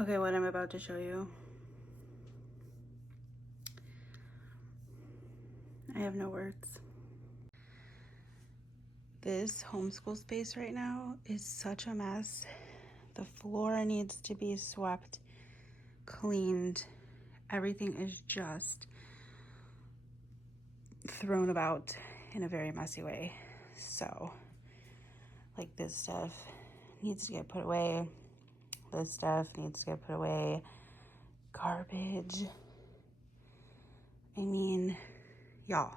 Okay, what I'm about to show you, I have no words. This homeschool space right now is such a mess. The floor needs to be swept, cleaned. Everything is just thrown about in a very messy way. So, like, this stuff needs to get put away. This stuff needs to get put away. Garbage. I mean, y'all,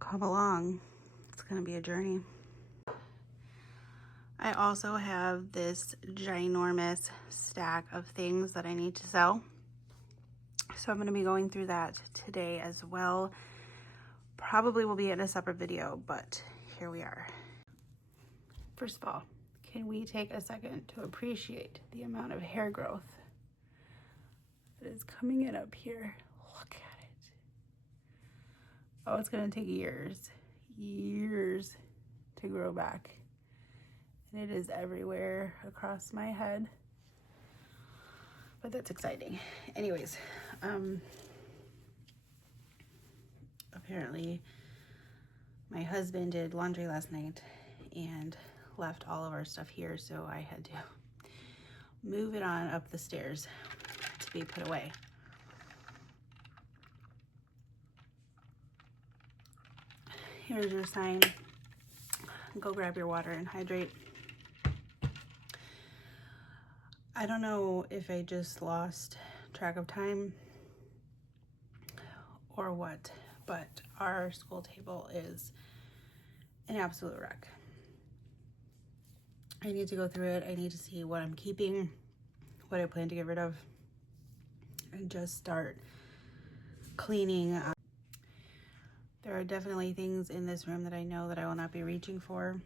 come along. It's gonna be a journey. I also have this ginormous stack of things that I need to sell. So I'm gonna be going through that today as well. Probably will be in a separate video, but here we are. First of all, can we take a second to appreciate the amount of hair growth that is coming in up here? Look at it. Oh, it's gonna take years to grow back. And it is everywhere across my head. But that's exciting. Anyways, apparently my husband did laundry last night and left all of our stuff here, so I had to move it on up the stairs to be put away. Here's your sign. Go grab your water and hydrate. I don't know if I just lost track of time or what, but our school table is an absolute wreck. I need to go through it. I need to see what I'm keeping, what I plan to get rid of, and just start cleaning. There are definitely things in this room that I know that I will not be reaching for.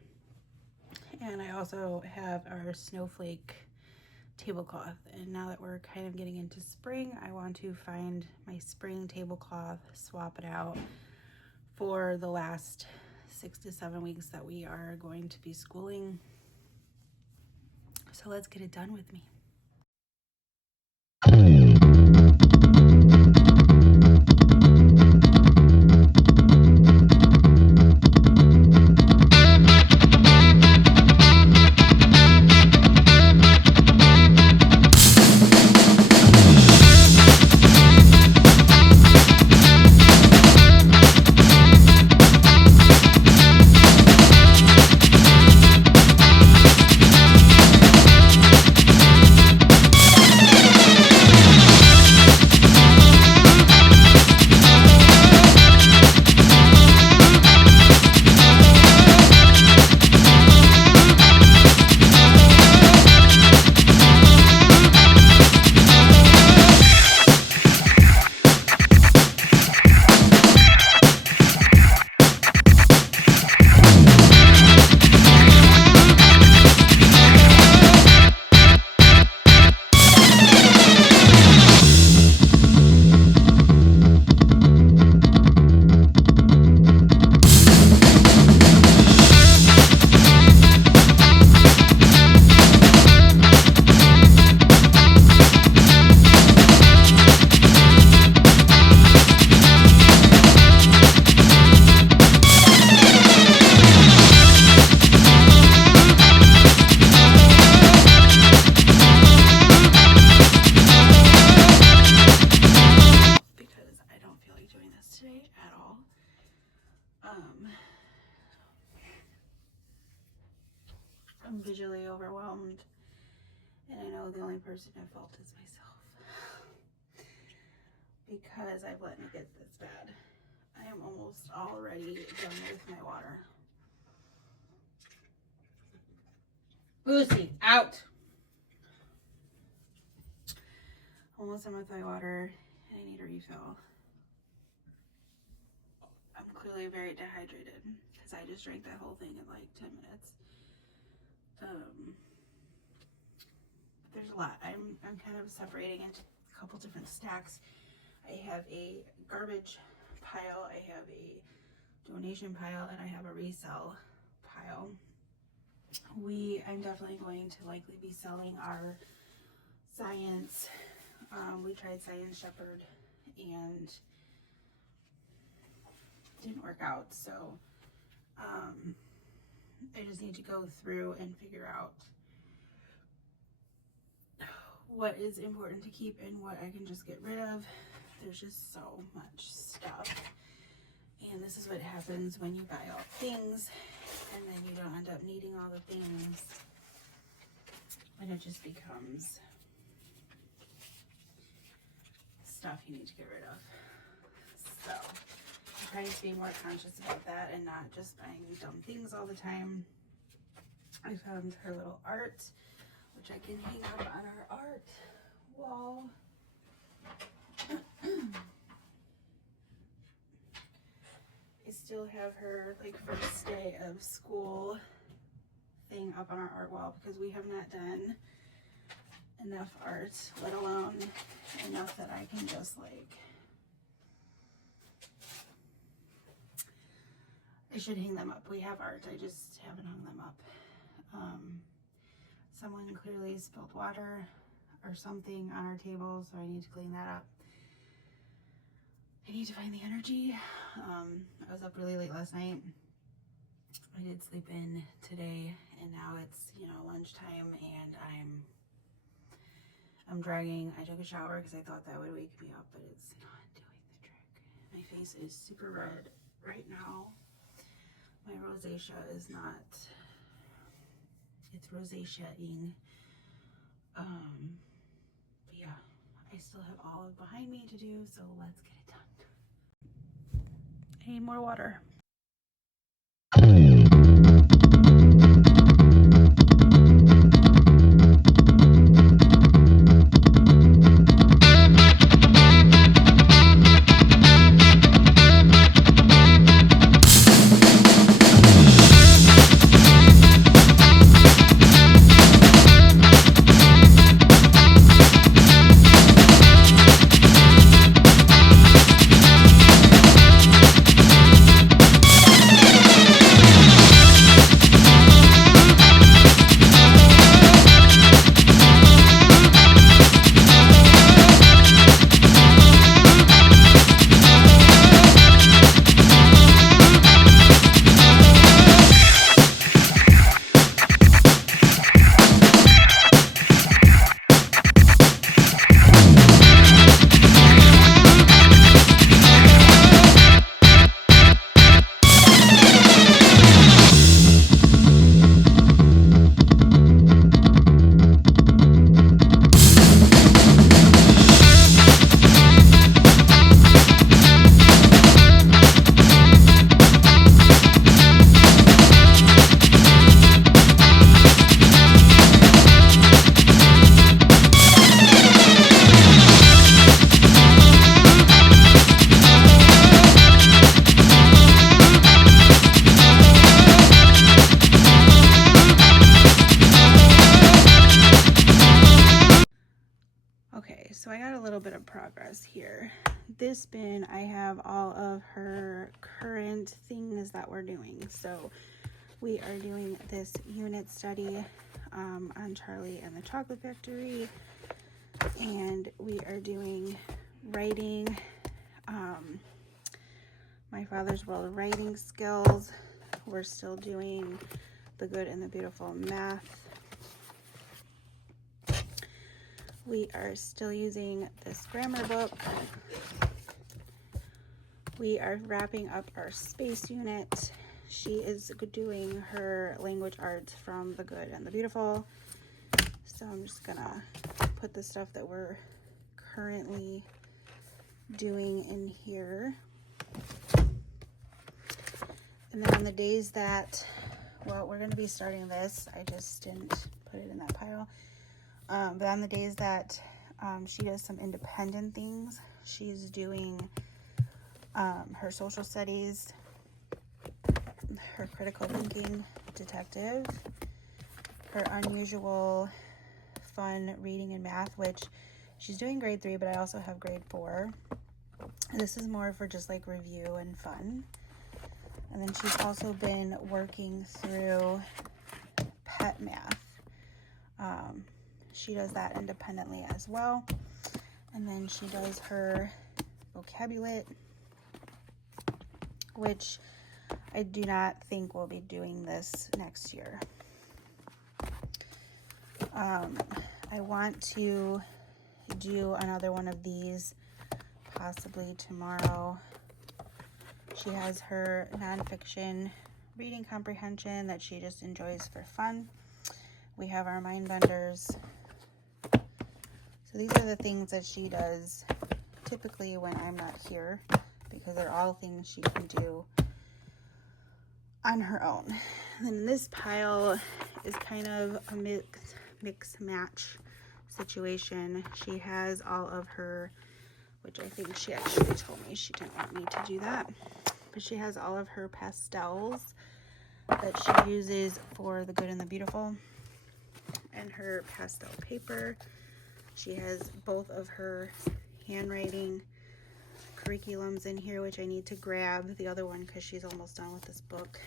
And I also have our snowflake tablecloth, and now that we're kind of getting into spring, I want to find my spring tablecloth, swap it out for the last 6 to 7 weeks that we are going to be schooling. So let's get it done with me. I'm visually overwhelmed, and I know the only person at fault is myself because I've let it get this bad. I am almost already done with my water. Lucy, out! Almost done with my water, and I need a refill. I'm clearly very dehydrated because I just drank that whole thing in like 10 minutes. There's a lot. I'm kind of separating into a couple different stacks. I have a garbage pile, I have a donation pile, and I have a resell pile. I'm definitely going to likely be selling our Science. We tried Science Shepherd and didn't work out, so I just need to go through and figure out what is important to keep and what I can just get rid of. There's just so much stuff, and this is what happens when you buy all things and then you don't end up needing all the things, and it just becomes stuff you need to get rid of. So I'm trying to be more conscious about that and not just buying dumb things all the time. I found her little art, which I can hang up on our art wall. I still have her like first day of school thing up on our art wall because we have not done enough art, let alone enough that I can just like, I should hang them up. We have art, I just haven't hung them up. Someone clearly spilled water or something on our table, so I need to clean that up. I need to find the energy. I was up really late last night. I did sleep in today, and now it's, you know, lunchtime, and I'm dragging. I took a shower because I thought that would wake me up, but it's not doing the trick. My face is super red right now. My rosacea is not, it's rosacea-ing. But yeah, I still have olive behind me to do, so let's get it done. I need more water. So I got a little bit of progress here. This bin, I have all of her current things that we're doing. So we are doing this unit study on Charlie and the Chocolate Factory, and we are doing writing, my father's world writing skills. We're still doing the Good and the Beautiful math. We are still using this grammar book. We are wrapping up our space unit. She is doing her language arts from the Good and the Beautiful. So I'm just gonna put the stuff that we're currently doing in here. And then on the days that, well, we're gonna be starting this, I just didn't put it in that pile. But on the days that she does some independent things, she's doing her social studies, her critical thinking detective, her unusual fun reading and math, which she's doing grade 3, but I also have grade 4. And this is more for just like review and fun. And then she's also been working through pet math. She does that independently as well. And then she does her vocabulary, which I do not think we'll be doing this next year. I want to do another one of these possibly tomorrow. She has her nonfiction reading comprehension that she just enjoys for fun. We have our mind benders. So these are the things that she does typically when I'm not here, because they're all things she can do on her own. And then this pile is kind of a mix match situation. She has all of her, which I think she actually told me she didn't want me to do that, but she has all of her pastels that she uses for the good and the beautiful, and her pastel paper. She has both of her handwriting curriculums in here, which I need to grab the other one because she's almost done with this book.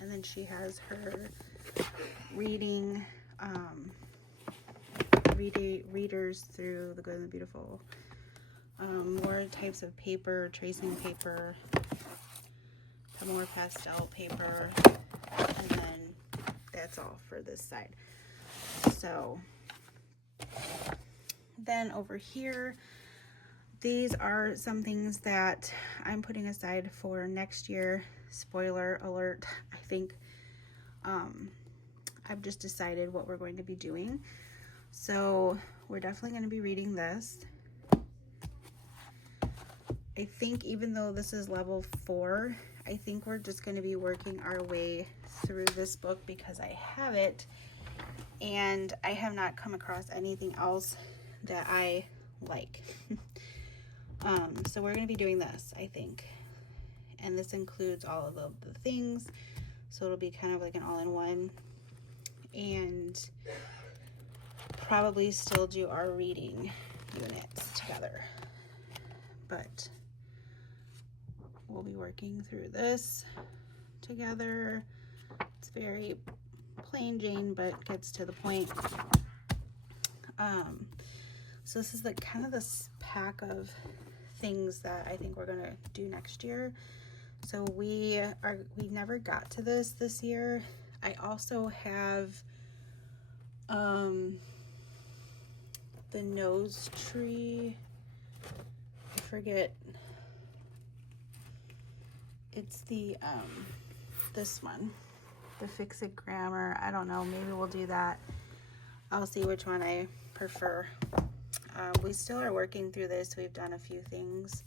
And then she has her reading, readers through the good and the beautiful. More types of paper, tracing paper, more pastel paper, and then that's all for this side. So then over here, these are some things that I'm putting aside for next year. Spoiler alert, I think I've just decided what we're going to be doing. So we're definitely going to be reading this. I think even though this is level 4, I think we're just going to be working our way through this book because I have it and I have not come across anything else that I like. So we're going to be doing this, I think. And this includes all of the things. So it'll be kind of like an all-in-one. And probably still do our reading units together. But we'll be working through this together. It's very plain Jane, but gets to the point. So this is the kind of this pack of things that I think we're gonna do next year. So we never got to this year. I also have the nose tree. I forget. It's the this one, the Fix It Grammar. I don't know, maybe we'll do that. I'll see which one I prefer. We still are working through this. We've done a few things.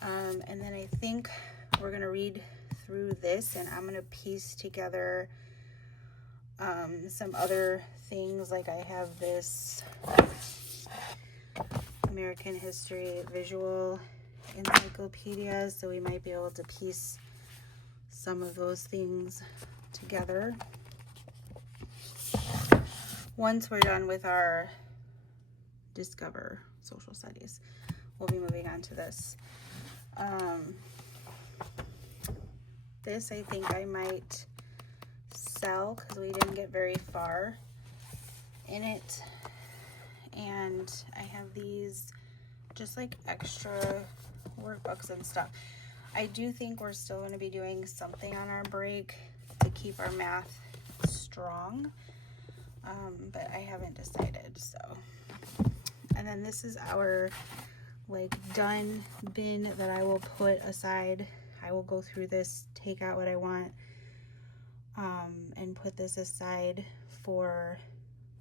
And then I think we're gonna read through this and I'm gonna piece together some other things. Like I have this American History Visual Encyclopedia, so we might be able to piece some of those things together. Once we're done with our Discover Social Studies, we'll be moving on to this. This I think I might sell because we didn't get very far in it. And I have these just like extra workbooks and stuff. I do think we're still going to be doing something on our break to keep our math strong, but I haven't decided. So, and then this is our like done bin that I will put aside. I will go through this, take out what I want, and put this aside for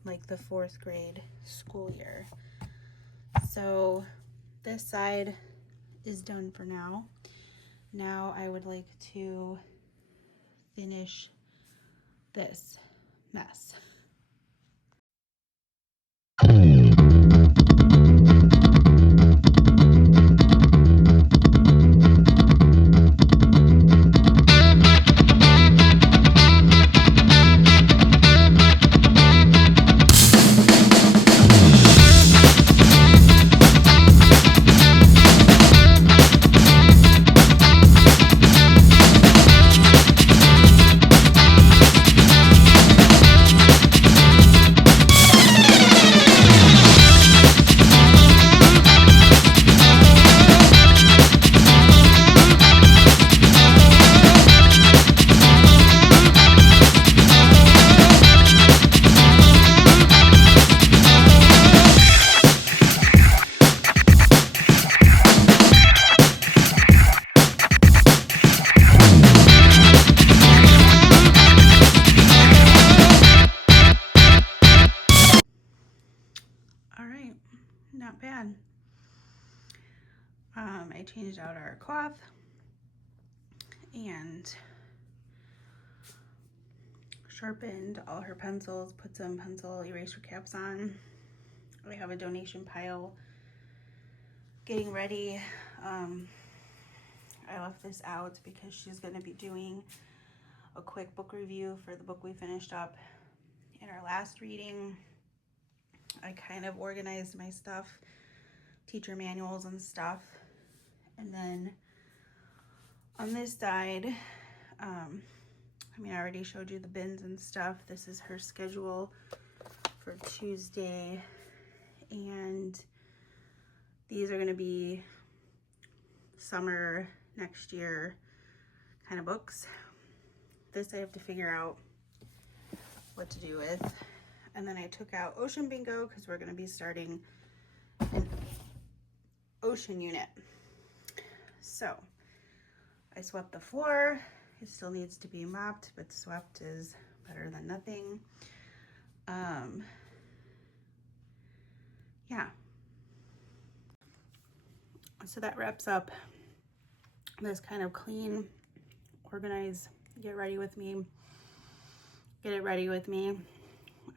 like the 4th grade school year. So this side is done for now. Now I would like to finish this mess. not bad. I changed out our cloth and sharpened all her pencils, put some pencil eraser caps on. I have a donation pile getting ready. I left this out because she's going to be doing a quick book review for the book we finished up in our last reading. I kind of organized my stuff, teacher manuals and stuff. And then on this side, I mean, I already showed you the bins and stuff. This is her schedule for Tuesday. And these are going to be summer next year kind of books. This I have to figure out what to do with. And then I took out Ocean Bingo because we're going to be starting an ocean unit. So I swept the floor. It still needs to be mopped, but swept is better than nothing. Yeah. So that wraps up this kind of clean, organize, get it ready with me.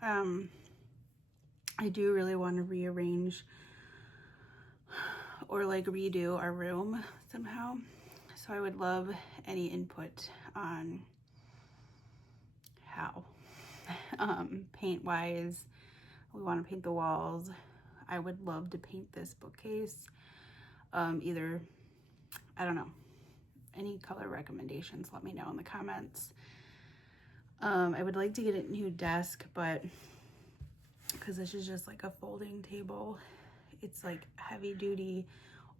I do really want to rearrange or like redo our room somehow. So I would love any input on how. Paint wise, we want to paint the walls. I would love to paint this bookcase. Either, I don't know, any color recommendations, let me know in the comments. I would like to get a new desk, but because this is just like a folding table, it's like heavy duty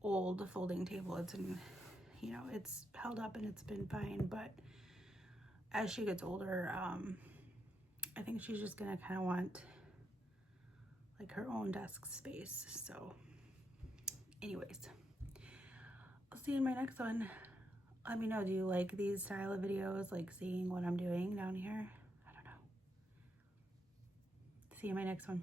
old folding table. It's in, you know, it's held up and it's been fine, but as she gets older, I think she's just gonna kind of want like her own desk space. So anyways, I'll see you in my next one. Let me know, do you like these style of videos, like seeing what I'm doing down here? I don't know. See you in my next one.